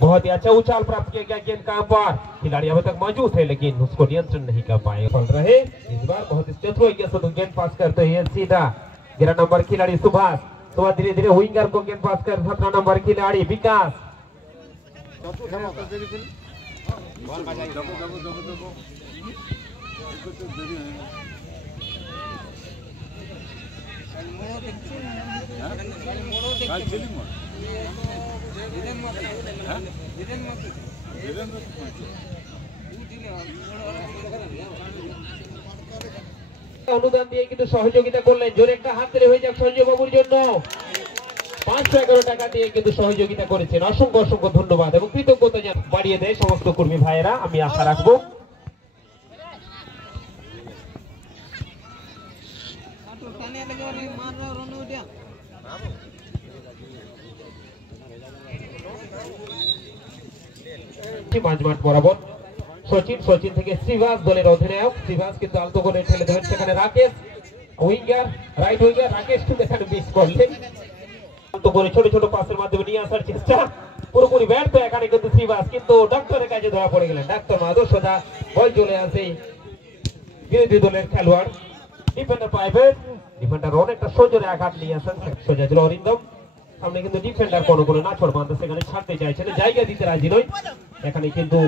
बहुत ही अच्छा उछाल प्राप्त किया गया गेंद का पार। खिलाड़ी अभी तक मौजूद है लेकिन उसको नियंत्रण नहीं कर पाए। फल रहे इस बार बहुत चतुर के साथ गेंद पास करते हैं सीधा 11 नंबर खिलाड़ी सुभाष। तो धीरे धीरे विंगर को गेंद पास कर 17 नंबर खिलाड़ी विकास। অনুদান দিয়ে কিন্তু সহযোগিতা করলেন। জোরে একটা হাত তালি হয়ে যাক সঞ্জয় বাবুর জন্য। 511 টাকা দিয়ে কিন্তু সহযোগিতা করেছেন। অসংখ্য অসংখ্য ধন্যবাদ এবং কৃতজ্ঞতা বাড়িয়ে দেয় সমস্ত কর্মী ভাইয়েরা। আমি আশা রাখবো মাঝমাঠ বরাবর সচিন থেকে শ্রীবাস দলের অধিনায়ক। শ্রীবাস কিন্তু আলতো করে ঠেলে দেবেন সেখানে Rakesh winger right winger Rakesh কিন্তু এখানে মিস করলেন। আলতো করে ছোট ছোট পাসের মাধ্যমে নিয়ে আসার চেষ্টা পুরোপুরি ব্যর্থ এখানে কিন্তু শ্রীবাস কিন্তু ডাক্তারের কাছে ধরা পড়ে গেলেন। ডাক্তার মাধব সোজা বল চলে আসে বিরোধী দলের খেলোয়াড় ডিফেন্ডার প্রাইভেট। ডিফেন্ডার অনেকটা সজোরে আঘাত নিয়ে আসেন সোজা ছিল অরিন্দম। সামনে কিন্তু ডিফেন্ডার কোনো না ছোট বান্ধব সেখানে ছাড়তে চাইছেন জায়গা দিতে রাজি নয়। এখানে কিন্তু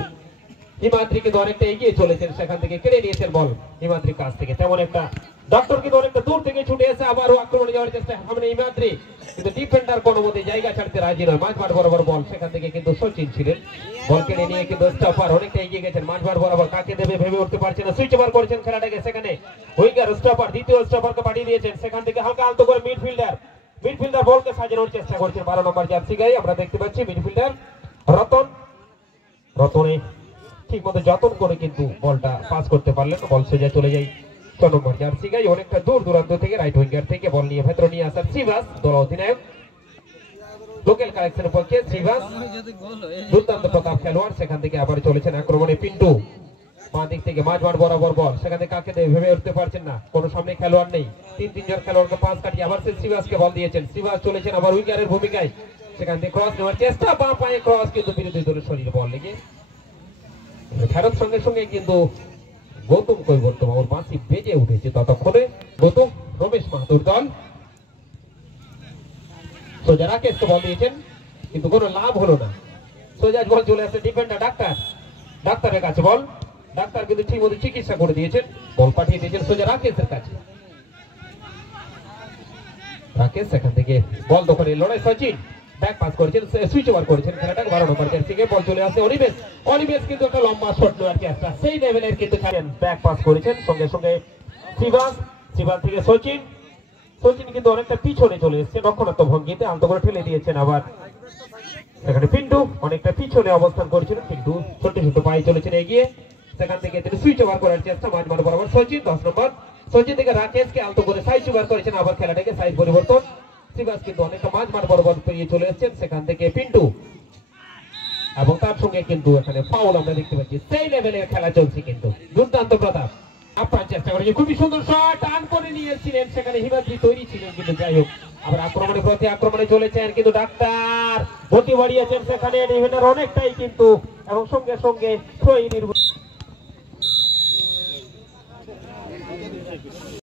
হিমাদ্রি কিন্তু অনেকটা এগিয়ে চলেছেন সেখান থেকে কেড়ে নিয়েছেন বল হিমাদ্রির কাছ থেকে। তেমন একটা ডক্টর কিন্তু অনেকটা দূর থেকে ছুটে এসে আবারও আক্রমণে যাওয়ার চেষ্টা সামনে হিমাদ্রি কিন্তু ডিফেন্ডার কোনো মতে জায়গা ছাড়তে রাজি নয়। মাঝমাঠ বরাবর বল সেখান থেকে কিন্তু সচিন ছিলেন বল কেড়ে নিয়ে কিন্তু স্টপার অনেকটা এগিয়ে গেছেন মাঝমাঠ বরাবর। কাকে দেবে ভেবে উঠতে পারছেন না। সুইচ ওভার করেছেন খেলাটাকে সেখানে উইঙ্গার স্টপার দ্বিতীয় স্টপারকে পাঠিয়ে দিয়েছেন। সেখান থেকে হালকা আলতো করে মিডফিল্ডার বলকে সাজানোর চেষ্টা করছেন 12 নম্বর জার্সি গায়ে। আমরা দেখতে পাচ্ছি মিডফিল্ডার রতনে ঠিক মতো যতন করে কিন্তু বলটা পাস করতে পারলেন। বল সোজা চলে যায় 6 নম্বর জার্সি গায়ে। অনেকটা দূর দূরান্ত থেকে রাইট উইঙ্গার থেকে বল নিয়ে ভেতরে নিয়ে আসার শ্রীবাস দল অধিনায়ক। লোকাল কালেকশনের পক্ষে শ্রীবাস দুর্দান্ত প্রতাপ খেলোয়াড়। সেখান থেকে আবার চলেছেন আক্রমণে পিন্টু বাঁ দিক থেকে মাঝমাঠ বরাবর বল সেখানে কাকে দেবে ভেবে উঠতে পারছেন না। কোনো সামনে খেলোয়াড় নেই। 3 খেলোয়াড়কে পাস কাটিয়ে আবার শ্রীবাসকে বল দিয়েছেন। শ্রীবাস চলেছেন আবার উইঙ্গারের ভূমিকায়। সেখান থেকে ক্রস নেওয়ার চেষ্টা বাঁ পায়ে ক্রস কিন্তু বিরোধী দলের শরীরে বল লেগে ফেরত সঙ্গে সঙ্গে কিন্তু গৌতম কৈবর্তম ওর বাঁশি বেজে উঠেছে। ততক্ষণে গৌতম রমেশ মাহাতুর দল সোজা রাকেশকে বল দিয়েছেন কিন্তু কোনো লাভ হলো না। সোজা বল চলে আসছে ডিফেন্ডার ডাক্তারের কাছে বল। ডাক্তার কিন্তু ঠিক মতো চিকিৎসা করে দিয়েছেন। বল পাঠিয়ে দিয়েছেন সোজা রাকেশের কাছে। রাকেশ সেখান থেকে বল দখলে লড়াই সচিন ব্যাক পাস করেছেন সুইচ ওভার করেছেন খেলাটাকে 12 নম্বর জার্সি থেকে বল চলে আসে অনিমেষ কিন্তু একটা লম্বা শট নেওয়ার চেষ্টা সেই লেভেলের কিন্তু খেলেন ব্যাক পাস করেছেন সঙ্গে সঙ্গে শ্রীবাস থেকে সচিন কিন্তু অনেকটা পিছনে চলে এসেছে রক্ষণাত্মক ভঙ্গিতে আলতো করে ঠেলে দিয়েছেন। আবার সেখানে পিন্টু অনেকটা পিছনে অবস্থান করেছিলেন। পিন্টু ছোট ছোট পায়ে চলেছেন এগিয়ে। সেখান থেকে তিনি সুইচ ওভার করার চেষ্টা মাঝমাঠ বরাবর সচিন 10 নম্বর সচিন থেকে রাকেশকে আলতো করে সাইজ ওভার করেছেন। আবার খেলাটাকে সাইজ পরিবর্তন শ্রীবাস কিন্তু অনেকটা মাঝমাঠ বরাবর পেরিয়ে চলে এসেছেন। সেখান থেকে পিন্টু এবং তার সঙ্গে কিন্তু এখানে ফাউল আমরা দেখতে পাচ্ছি। সেই লেভেলের খেলা চলছে কিন্তু দুর্দান্ত প্রতাপ আপনার চেষ্টা করেছে খুবই সুন্দর শট টান করে নিয়েছিলেন সেখানে হিমাদ্রি তৈরি ছিলেন কিন্তু যাই হোক আবার আক্রমণে চলেছেন কিন্তু ডাক্তার গতি বাড়িয়েছেন সেখানে ডিফেন্ডার অনেকটাই কিন্তু এবং সঙ্গে সঙ্গে